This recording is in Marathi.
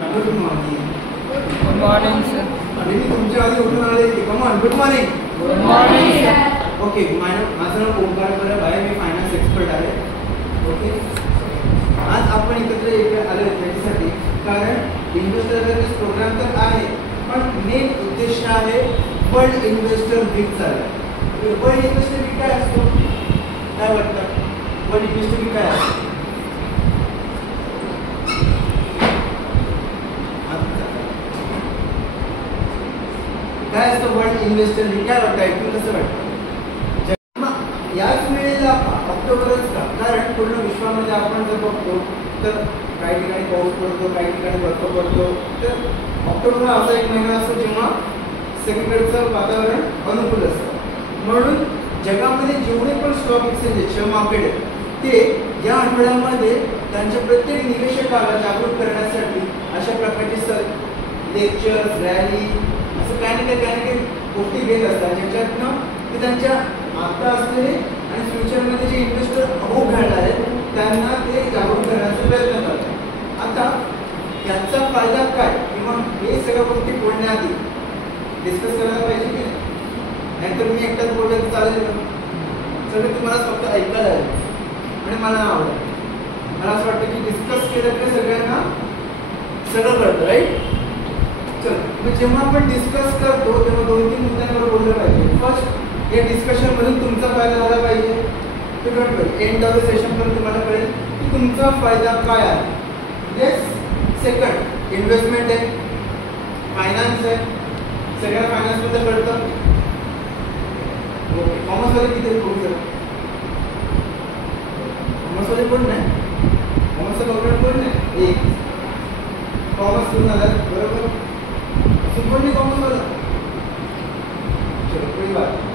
Good morning. Good morning sir. आणि मी तुमच्या आधी उठून आले की come on good morning. Good morning sir. Okay, माझं नाव ओंकार परब आहे. मी फायनान्स एक्सपर्ट आहे. ओके, आज आपण एकत्र आलो त्याच्यासाठी कारण इन्व्हेस्टर अवेअरनेस प्रोग्राम तर आहे, पण मेन उद्देश आहे वर्ल्ड इन्व्हेस्टर वीक चालू. वर्ल्ड इन्व्हेस्टर वीक काय असतो, काय वाटतं? वर्ल्ड इन्व्हेस्टर वीक काय असतो? काय असतं वर्ल्ड इन्व्हेस्टर वीक? काय वाटतं, ऐकून कसं वाटतं? याच वेळेला ऑक्टोबरच का? कारण पूर्ण विश्वामध्ये आपण जर बघतो तर काही ठिकाणी पाऊस पडतो, काही ठिकाणी बर्फ पडतो. तर ऑक्टोबर हा असा एक महिना असतो जेव्हा सगळीकडचं वातावरण अनुकूल असतं. म्हणून जगामध्ये जेवढे पण स्टॉक एक्सचेंज शेअर मार्केट आहेत ते या आठवड्यामध्ये त्यांच्या प्रत्येक निवेशकाला जागरूक करण्यासाठी अशा प्रकारचे लेक्चर्स, रॅली असं काही ना काही गोष्टी घेत असतात, ज्याच्यातनं ते त्यांच्या आता असलेले आणि फ्युचरमध्ये जे इन्व्हेस्टर होऊ घालणार आहेत त्यांना ते जागरूक करण्याचा प्रयत्न करतात. आता त्याचा फायदा काय किंवा हे सगळ्या गोष्टी बोलण्याआधी डिस्कस करायला पाहिजे की नाहीतर मी एकटाच बोलत चालेल का? सगळं तुम्हाला फक्त ऐकायला आहे आणि मला आवडेल. मला असं वाटतं की डिस्कस केलं तर सगळ्यांना सगळं कळतं, राईट? चल, जेव्हा आपण डिस्कस करतो तेव्हा 2-3 मुद्द्यांवर बोललं पाहिजे. फर्स्ट, या डिस्कशन मधून तुमचा फायदा झाला पाहिजे. एंड ऑफ द सेशन पण तुम्हाला कळेल की तुमचा फायदा काय आहे. येस. सेकंड, इन्व्हेस्टमेंट आहे, फायनान्स आहे, सगळ्या फायनान्स बद्दल कळतं. ओके, कॉमर्सवाले किती खूप जण? कॉमर्सवाले कोण नाही? कॉमर्सचा बघणं कोण नाही? एक कॉमर्स पूर्ण झालं, बरोबर? असं कोण नाही कॉमर्सवाला? चलो, कोई बात.